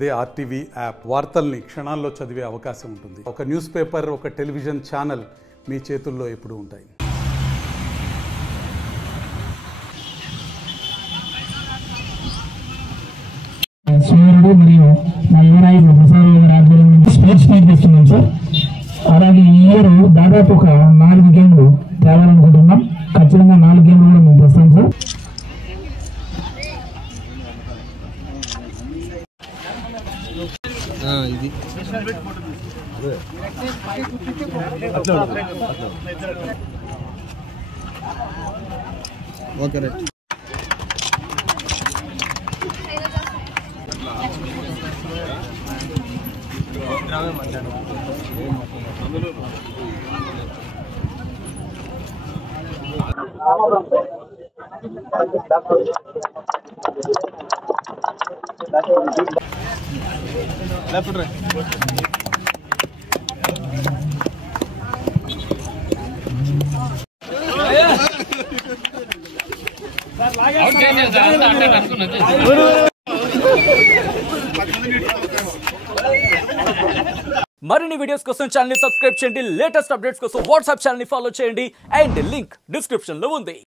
అదే RTV app వార్తల్ని క్షణాల్లో చదివే అవకాశం ఉంటుంది. ఒక న్యూస్ పేపర్, ఒక టెలివిజన్ ఛానల్ మీ చేతుల్లో ఎప్పుడూ ఉంటాయి. సూర్యుడు మరియు మా యువనాయకుడు ప్రసాద్ గారి ఆధ్వర్యంలో స్పోర్ట్స్ మీట్ చేస్తున్నాం సార్. అలాగే ఈ ఇయర్ దాదాపు ఒక 4 గేమ్లు తేవాలనుకుంటున్నాం. ఖచ్చితంగా 4 గేమ్లు కూడా మేము తెస్తాం సార్. ఇది ఓకే రైట్. మరిన్ని వీడియోస్ కోసం ఛానల్ ని సబ్స్క్రైబ్ చేయండి. లేటెస్ట్ అప్డేట్స్ కోసం వాట్సాప్ ఛానల్ ని ఫాలో చేయండి. అండ్ లింక్ డిస్క్రిప్షన్ లో ఉంది.